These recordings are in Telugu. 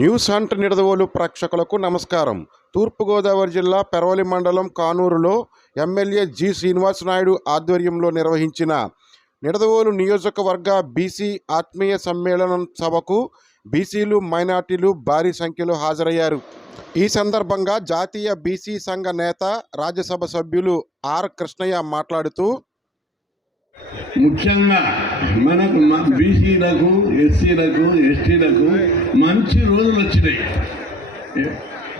న్యూస్ హంట్ నిడదవోలు ప్రేక్షకులకు నమస్కారం. తూర్పుగోదావరి జిల్లా పెరవలి మండలం కానూరులో ఎమ్మెల్యే జి శ్రీనివాస్ నాయుడు ఆధ్వర్యంలో నిర్వహించిన నిడదవోలు నియోజకవర్గ బీసీ ఆత్మీయ సమ్మేళనం సభకు బీసీలు, మైనార్టీలు భారీ సంఖ్యలో హాజరయ్యారు. ఈ సందర్భంగా జాతీయ బీసీ సంఘ నేత, రాజ్యసభ సభ్యులు ఆర్ కృష్ణయ్య మాట్లాడుతూ, ముఖ్యంగా మనకు బీసీలకు, ఎస్సీలకు, ఎస్టీలకు మంచి రోజులు వచ్చినాయి.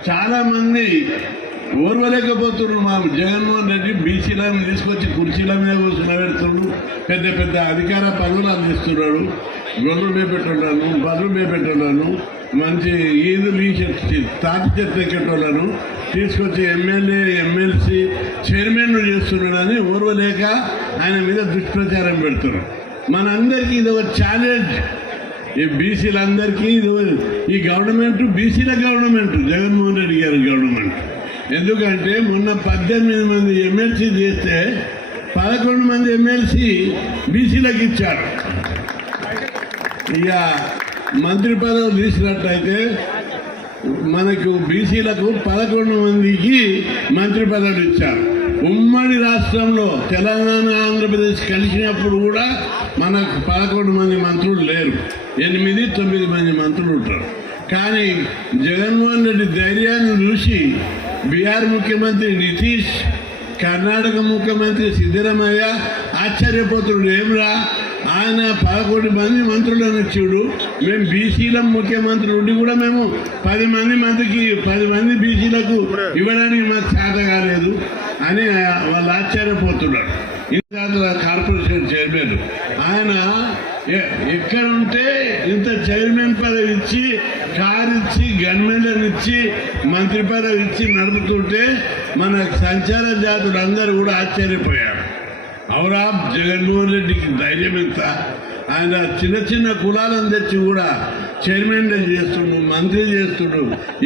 చాలామంది ఓర్వలేకపోతున్నారు. మా జగన్మోహన్ రెడ్డి బీసీలను తీసుకొచ్చి కుర్చీల మీద కూర్చునబెడుతున్నాడు, పెద్ద పెద్ద అధికార పనులు అందిస్తున్నాడు. గొర్రెలు మేపెట్టోళ్ళను, బర్రెలు మేపెట్టోళ్ళను, మంచి ఈదులు తాటి చెట్లు ఎక్కేటోళ్ళను తీసుకొచ్చి ఎమ్మెల్యే, ఎమ్మెల్సీ చైర్మన్లు చేస్తున్నాడని ఓర్వలేక ఆయన మీద దుష్ప్రచారం పెడుతున్నారు. మనందరికీ ఇది ఒక ఛాలెంజ్. ఈ బీసీలందరికీ ఈ గవర్నమెంట్ బీసీల గవర్నమెంట్, జగన్మోహన్ రెడ్డి గారి గవర్నమెంట్. ఎందుకంటే మొన్న 18 మంది ఎమ్మెల్సీ చేస్తే 11 మంది ఎమ్మెల్సీ బీసీలకు ఇచ్చారు. ఇక మంత్రి పదవి తీసినట్టయితే మనకు బీసీలకు 11 మందికి మంత్రి పదవులు ఇచ్చారు. ఉమ్మడి రాష్ట్రంలో తెలంగాణ, ఆంధ్రప్రదేశ్ కలిసినప్పుడు కూడా మనకు 11 మంది మంత్రులు లేరు, 8-9 మంది మంత్రులు ఉంటారు. కానీ జగన్మోహన్ రెడ్డి ధైర్యాన్ని చూసి బీహార్ ముఖ్యమంత్రి నితీష్, కర్ణాటక ముఖ్యమంత్రి సిద్ధరామయ్య ఆశ్చర్యపోతున్నాడు. ఏమిరా, ఆయన 11 మంది మంత్రులను ఇచ్చాడు, మేము బీసీల ముఖ్యమంత్రి ఉండి కూడా మేము 10 మంది బీసీలకు ఇవ్వడానికి మాకు చేత కాలేదు అని వాళ్ళు ఆశ్చర్యపోతున్నాడు. ఇంత కార్పొరేషన్ చైర్మన్ ఆయన ఎక్కడుంటే ఇంత చైర్మన్ పదవి ఇచ్చి, కారు ఇచ్చి, గన్మెన్లను ఇచ్చి, మంత్రి పదవి ఇచ్చి నడుపుతుంటే మన సంచార జాతులు అందరూ కూడా ఆశ్చర్యపోయారు. అవురా, జగన్మోహన్ రెడ్డికి ధైర్యం ఎంత! ఆయన చిన్న చిన్న కులాలను తెచ్చి కూడా చైర్మన్లను చేస్తుండు, మంత్రి చేస్తుండు,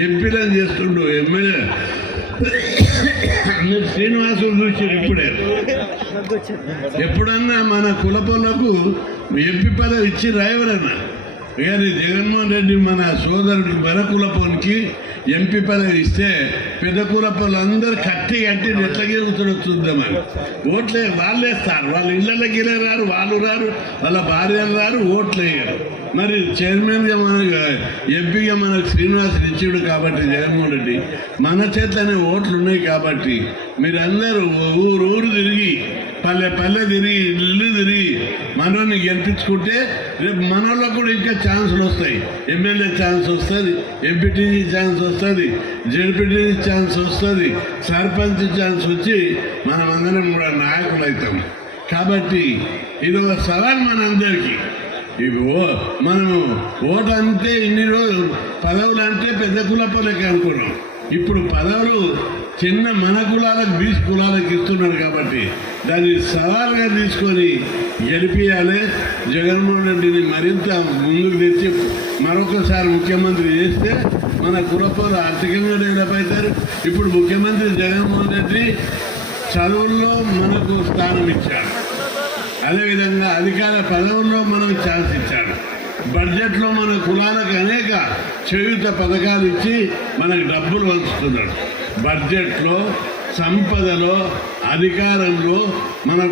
ఎంపీలను చేస్తుండు, ఎమ్మెల్యే. శ్రీనివాసులు చూసి ఇప్పుడే ఎప్పుడన్నా మన కులపొలకు ఎంపీ పదవి ఇచ్చి ఎవరన్నా కానీ జగన్మోహన్ రెడ్డి మన సోదరుడికి మన కులపోనికి ఎంపీ పదవి ఇస్తే పెద్ద కులపోలు అందరూ కట్టి ఎట్లా గెలుగుతాడో చూద్దామని ఓట్లే వాళ్ళేస్తారు. వాళ్ళ ఇళ్ళకి రారు, వాళ్ళు రారు, వాళ్ళ భార్యలు రారు, ఓట్లు వేయరు. మరి చైర్మన్గా మనకు, ఎంపీగా మనకు శ్రీనివాసులు ఇచ్చాడు కాబట్టి జగన్మోహన్ రెడ్డి మన చేతనే ఓట్లు ఉన్నాయి కాబట్టి మీరందరూ ఊరు తిరిగి, పల్లె తిరిగి, ఇల్లు తిరిగి మనల్ని గెలిపించుకుంటే రేపు మనోళ్ళకు కూడా ఇంకా ఛాన్సులు వస్తాయి. ఎమ్మెల్యే ఛాన్స్ వస్తుంది, ఎంపీటీసీ ఛాన్స్ వస్తుంది, జడ్పీటీసీ ఛాన్స్ వస్తుంది, సర్పంచ్ ఛాన్స్ వచ్చి మనం అందరం కూడా నాయకులు అవుతాం. కాబట్టి ఇది ఒక సవాల్ మనందరికీ. మనము ఓటు అంటే ఇన్ని రోజులు పదవులు అంటే పెద్ద కులపలకి అనుకున్నాం. ఇప్పుడు పదవులు చిన్న మన కులాలకు, బీసీ కులాలకు ఇస్తున్నారు కాబట్టి దాన్ని సవాల్గా తీసుకొని గెలిపియాలి. జగన్మోహన్ రెడ్డిని మరింత ముందుకు తెచ్చి మరొకసారి ముఖ్యమంత్రి చేస్తే మన కులపోలు ఆర్థికంగా డెవలప్ అవుతారు. ఇప్పుడు ముఖ్యమంత్రి జగన్మోహన్ రెడ్డి చదువుల్లో మనకు స్థానం ఇచ్చాడు, అదేవిధంగా అధికార పదవుల్లో మనకు ఛాన్స్ ఇచ్చాడు. బడ్జెట్లో మన కులాలకు అనేక చేయూత పథకాలు ఇచ్చి మనకు డబ్బులు పంచుతున్నాడు. బడ్జెట్లో, సంపదలో, అధికారంలో మనం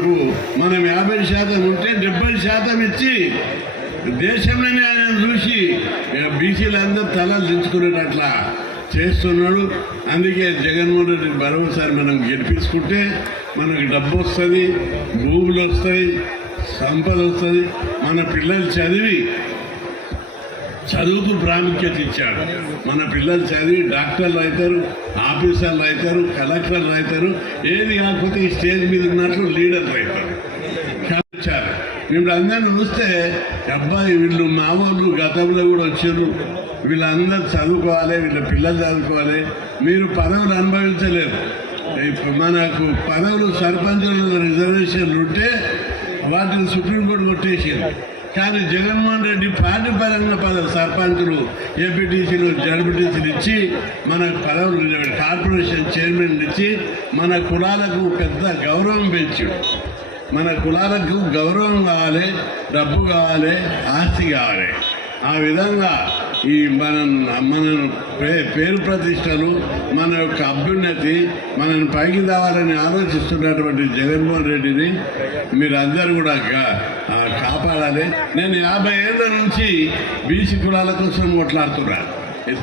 50% ఉంటే 70% ఇచ్చి దేశంలోనే ఆయన చూసి బీసీలందరూ తలలు దించుకునేటట్లా చేస్తున్నాడు. అందుకే జగన్మోహన్ రెడ్డి మరోసారి మనం గెలిపించుకుంటే మనకు డబ్బు వస్తుంది, భూములు వస్తాయి, సంపద వస్తుంది. మన పిల్లలు చదువుకు ప్రాముఖ్యత ఇచ్చాడు. మన పిల్లలు చదివి డాక్టర్లు అవుతారు, ఆఫీసర్లు అవుతారు, కలెక్టర్లు అవుతారు, ఏది కాకపోతే ఈ స్టేజ్ మీద ఉన్నట్లు లీడర్లు అవుతారు. ఇచ్చారు. మేము అందరిని చూస్తే అబ్బాయి వీళ్ళు మా వాళ్ళు గతంలో కూడా వచ్చారు, వీళ్ళందరూ చదువుకోవాలి, వీళ్ళ పిల్లలు చదువుకోవాలి, మీరు పదవులు అనుభవించలేరు. మనకు పదవులు సర్పంచుల రిజర్వేషన్లు ఉంటే వాటిని సుప్రీంకోర్టు కొట్టేసింది. కానీ జగన్మోహన్ రెడ్డి పార్టీ పరంగా సర్పంచులు, ఎంపీటీసీలు, జడ్పీటీసీలు ఇచ్చి మనకు పదవులు, కార్పొరేషన్ చైర్మన్ ఇచ్చి మన కులాలకు పెద్ద గౌరవం పెంచాడు. మన కులాలకు గౌరవం కావాలి, డబ్బు కావాలి, ఆస్తి కావాలి. ఆ విధంగా ఈ మన పేరు ప్రతిష్టలు, మన యొక్క అభ్యున్నతి, మనల్ని పైకి తేవాలని ఆలోచిస్తున్నటువంటి జగన్మోహన్ రెడ్డిని మీరందరూ కూడా కాపాడాలి. నేను 50 ఏళ్ళ నుంచి బీసీ కులాల కోసం కొట్లాడుతున్నా.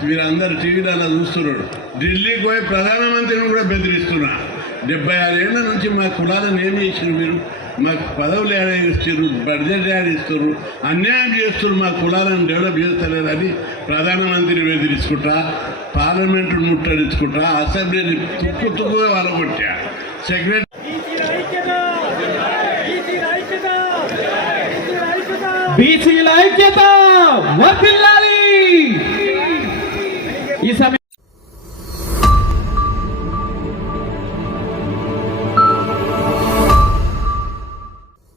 మీరందరూ టీవీలలో చూస్తున్నారు. ఢిల్లీకి పోయి ప్రధానమంత్రిని కూడా బెదిరిస్తున్నా. 76 ఏళ్ళ నుంచి మా కులాలను ఏం చేసారు మీరు? మాకు పదవులు ఏడాడిస్తారు, బడ్జెట్ ఏడిస్తారు, అన్యాయం చేస్తారు, మా కులాలను డెవలప్ చేస్తలేదని ప్రధానమంత్రిని బెదిరించుకుంటా, పార్లమెంటు ముట్టడించుకుంటా, అసెంబ్లీని తుక్కుగా వలగొట్టా. సెక్రటరీ బీసీల ఐక్యత